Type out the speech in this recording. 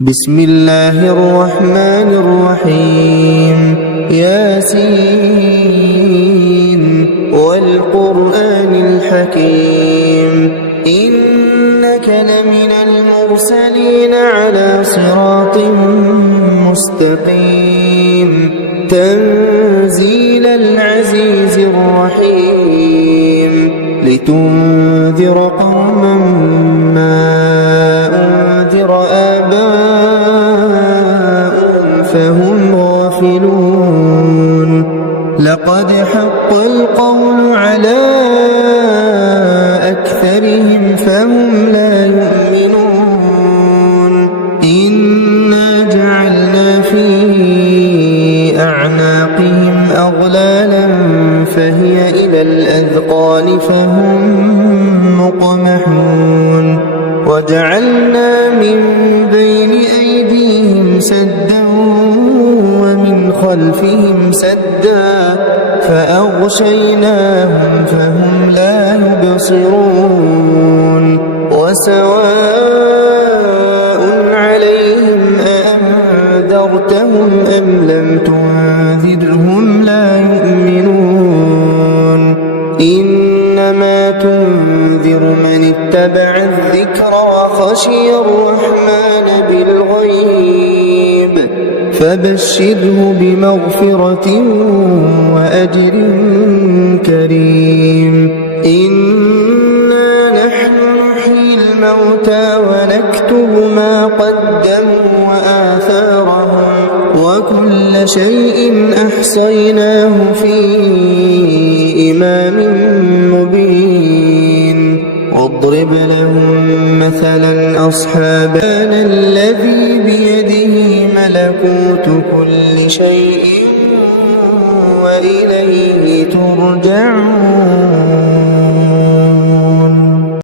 بسم الله الرحمن الرحيم ياسين والقرآن الحكيم إنك لمن المرسلين على صراط مستقيم تنزيل العزيز الرحيم لتنذر قوما ما أنذر آباؤهم فهم غافلون لقد حق القول على أكثرهم فهم لا يؤمنون إنا جعلنا في أعناقهم أغلالا فهي إلى الأذقان فهم مقمحون وجعلنا من بين أيديهم سدا ومن خلفهم سدا فأغشيناهم فهم لا يبصرون وسواء عليهم أأنذرتهم أم لم تنذرهم لا يؤمنون إنما تنذر من اتبع الذكر وخشي الرحمن بالغيب فبشره بمغفرة وأجر كريم إنا نحن نحيي الموتى ونكتب ما قدموا وآثارهم وكل شيء أحصيناه في إمام مبين واضرب لهم مثلا أصحاب الذي بيده ملكوت كل شيء وإليه ترجعون